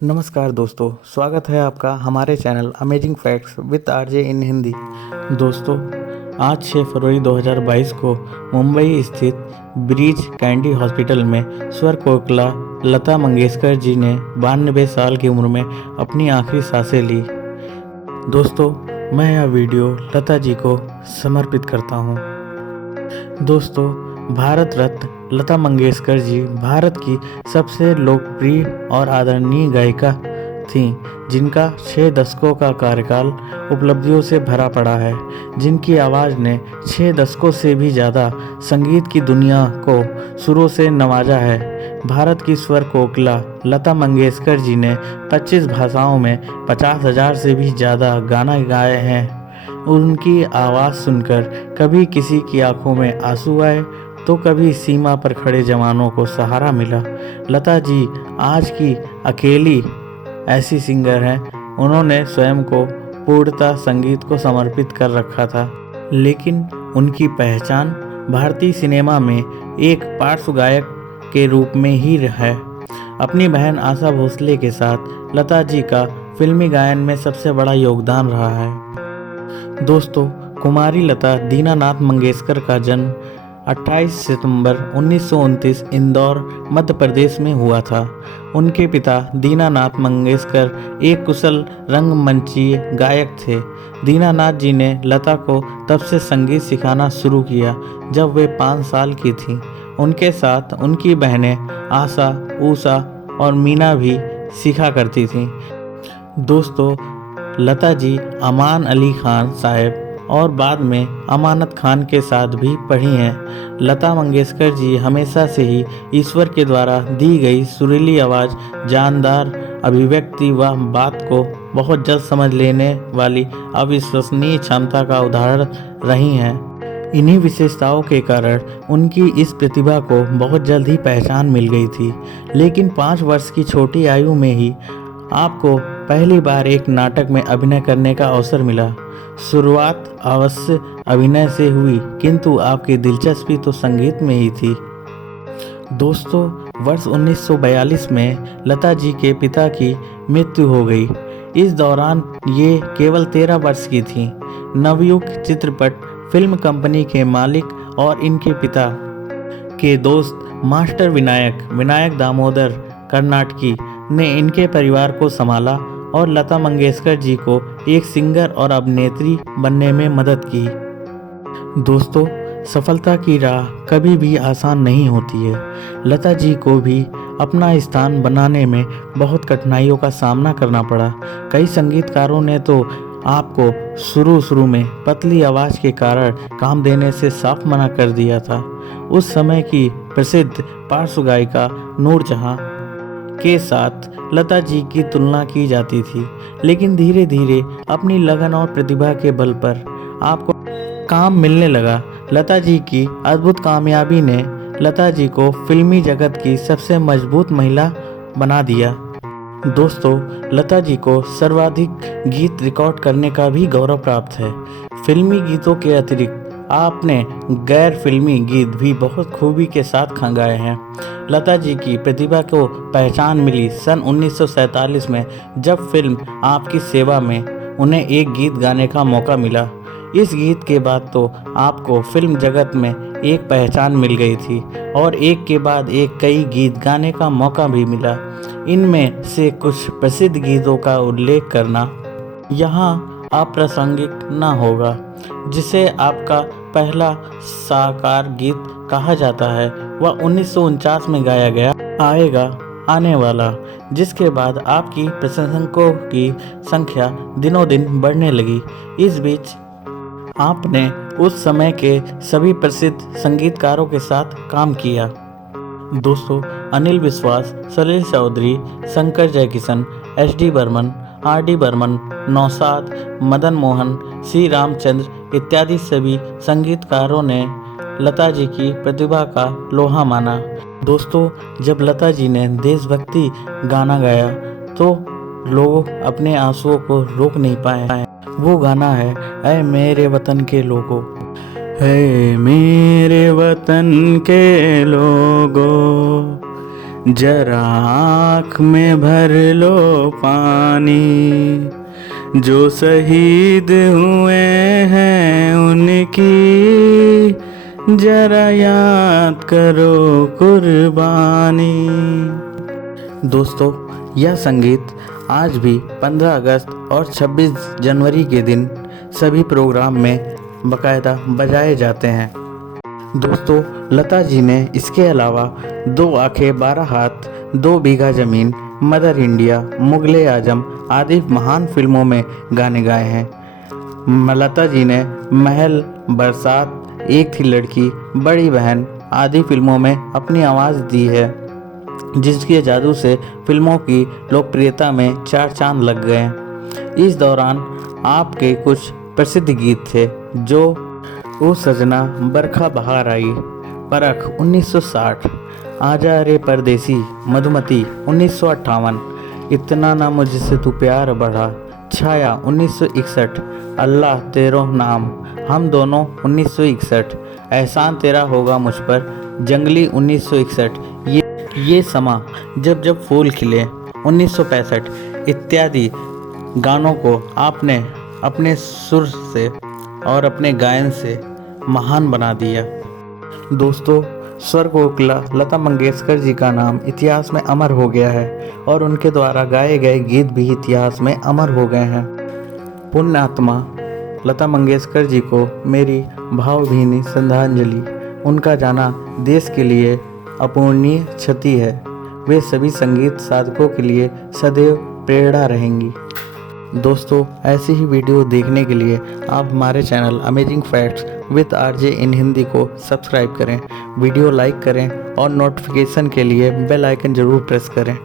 नमस्कार दोस्तों, स्वागत है आपका हमारे channel amazing facts with RJ इन हिंदी। दोस्तों, आज 6 फरवरी 2022 को मुंबई स्थित ब्रीच कैंडी हॉस्पिटल में स्वर कोकिला लता मंगेशकर जी ने 92 साल की उम्र में अपनी आखिरी सांसें ली। दोस्तों, मैं यह वीडियो लता जी को समर्पित करता हूँ। दोस्तों, भारत रत्न लता मंगेशकर जी भारत की सबसे लोकप्रिय और आदरणीय गायिका थीं, जिनका 6 दशकों का कार्यकाल उपलब्धियों से भरा पड़ा है, जिनकी आवाज़ ने 6 दशकों से भी ज़्यादा संगीत की दुनिया को सुरों से नवाजा है। भारत की स्वर कोकिला लता मंगेशकर जी ने 25 भाषाओं में 50,000 से भी ज़्यादा गाना गाए हैं। उनकी आवाज़ सुनकर कभी किसी की आंखों में आंसू आए तो कभी सीमा पर खड़े जवानों को सहारा मिला। लता जी आज की अकेली ऐसी सिंगर हैं, उन्होंने स्वयं को पूर्णतः संगीत को समर्पित कर रखा था, लेकिन उनकी पहचान भारतीय सिनेमा में एक पार्श्व गायक के रूप में ही है। अपनी बहन आशा भोसले के साथ लता जी का फिल्मी गायन में सबसे बड़ा योगदान रहा है। दोस्तों, कुमारी लता दीनानाथ मंगेशकर का जन्म 28 सितंबर 1929 इंदौर, मध्य प्रदेश में हुआ था। उनके पिता दीनानाथ मंगेशकर एक कुशल रंगमंचीय गायक थे। दीनानाथ जी ने लता को तब से संगीत सिखाना शुरू किया जब वे 5 साल की थीं। उनके साथ उनकी बहनें आशा, उषा और मीना भी सीखा करती थीं। दोस्तों, लता जी अमान अली खान साहब और बाद में अमानत खान के साथ भी पढ़ी हैं। लता मंगेशकर जी हमेशा से ही ईश्वर के द्वारा दी गई सुरीली आवाज़, जानदार अभिव्यक्ति व बात को बहुत जल्द समझ लेने वाली अविश्वसनीय क्षमता का उदाहरण रही हैं। इन्हीं विशेषताओं के कारण उनकी इस प्रतिभा को बहुत जल्द ही पहचान मिल गई थी, लेकिन 5 वर्ष की छोटी आयु में ही आपको पहली बार एक नाटक में अभिनय करने का अवसर मिला। शुरुआत अवश्य अभिनय से हुई, किंतु आपकी दिलचस्पी तो संगीत में ही थी। दोस्तों, वर्ष 1942 में लता जी के पिता की मृत्यु हो गई। इस दौरान ये केवल 13 वर्ष की थीं। नवयुग चित्रपट फिल्म कंपनी के मालिक और इनके पिता के दोस्त मास्टर विनायक दामोदर कर्नाटकी ने इनके परिवार को संभाला और लता मंगेशकर जी को एक सिंगर और अभिनेत्री बनने में मदद की। दोस्तों, सफलता की राह कभी भी आसान नहीं होती है। लता जी को भी अपना स्थान बनाने में बहुत कठिनाइयों का सामना करना पड़ा। कई संगीतकारों ने तो आपको शुरू में पतली आवाज़ के कारण काम देने से साफ मना कर दिया था। उस समय की प्रसिद्ध पार्श्व गायिका नूरजहां के साथ लता जी की तुलना की जाती थी, लेकिन धीरे धीरे अपनी लगन और प्रतिभा के बल पर आपको काम मिलने लगा। लता जी की अद्भुत कामयाबी ने लता जी को फिल्मी जगत की सबसे मजबूत महिला बना दिया। दोस्तों, लता जी को सर्वाधिक गीत रिकॉर्ड करने का भी गौरव प्राप्त है। फिल्मी गीतों के अतिरिक्त आपने गैर फिल्मी गीत भी बहुत खूबी के साथ गाए हैं। लता जी की प्रतिभा को पहचान मिली सन 1947 में, जब फिल्म आपकी सेवा में उन्हें एक गीत गाने का मौका मिला। इस गीत के बाद तो आपको फिल्म जगत में एक पहचान मिल गई थी और एक के बाद एक कई गीत गाने का मौका भी मिला। इनमें से कुछ प्रसिद्ध गीतों का उल्लेख करना यहाँ अप्रासंगिक न होगा। जिसे आपका पहला साकार गीत कहा जाता है, वह 1949 में गाया गया आएगा आने वाला, जिसके बाद आपकी प्रशंसकों की संख्या दिनों दिन बढ़ने लगी। इस बीच आपने उस समय के सभी प्रसिद्ध संगीतकारों के साथ काम किया। दोस्तों, अनिल विश्वास, सलील चौधरी, शंकर जयकिशन, एस.डी. बर्मन, आर.डी. बर्मन, नौशाद, मदन मोहन, श्री रामचंद्र इत्यादि सभी संगीतकारों ने लता जी की प्रतिभा का लोहा माना। दोस्तों, जब लता जी ने देशभक्ति गाना गाया तो लोग अपने आंसुओं को रोक नहीं पाए। वो गाना है ऐ मेरे वतन के लोगों। है मेरे वतन के लोगों, जरा आँख में भर लो पानी, जो शहीद हुए हैं उनकी जरा याद करो कुर्बानी। दोस्तों, यह संगीत आज भी 15 अगस्त और 26 जनवरी के दिन सभी प्रोग्राम में बाकायदा बजाए जाते हैं। दोस्तों, लता जी ने इसके अलावा 2 आंखें 12 हाथ, 2 बीघा ज़मीन, मदर इंडिया, मुगले आजम आदि महान फिल्मों में गाने गाए हैं। लता जी ने महल, बरसात, एक थी लड़की, बड़ी बहन आदि फिल्मों में अपनी आवाज़ दी है, जिसके जादू से फिल्मों की लोकप्रियता में 4 चांद लग गए। इस दौरान आपके कुछ प्रसिद्ध गीत थे, जो ओ सजना, बरखा बहार आई, परख 1960, आजा रे परदेसी, मधुमती 1958, इतना ना मुझसे तू प्यार बढ़ा, छाया 1961, अल्लाह तेरो नाम, हम दोनों 1961, एहसान तेरा होगा मुझ पर, जंगली 1961, ये समा, जब जब फूल खिले 1965 इत्यादि गानों को आपने अपने सुर से और अपने गायन से महान बना दिया। दोस्तों, स्वर कोकिला लता मंगेशकर जी का नाम इतिहास में अमर हो गया है और उनके द्वारा गाए गए गीत भी इतिहास में अमर हो गए हैं। पुण्य आत्मा लता मंगेशकर जी को मेरी भावभीनी श्रद्धांजलि। उनका जाना देश के लिए अपूरणीय क्षति है। वे सभी संगीत साधकों के लिए सदैव प्रेरणा रहेंगी। दोस्तों, ऐसी ही वीडियो देखने के लिए आप हमारे channel amazing facts with RJ इन हिंदी को सब्सक्राइब करें, वीडियो लाइक करें और नोटिफिकेशन के लिए बेल आइकन ज़रूर प्रेस करें।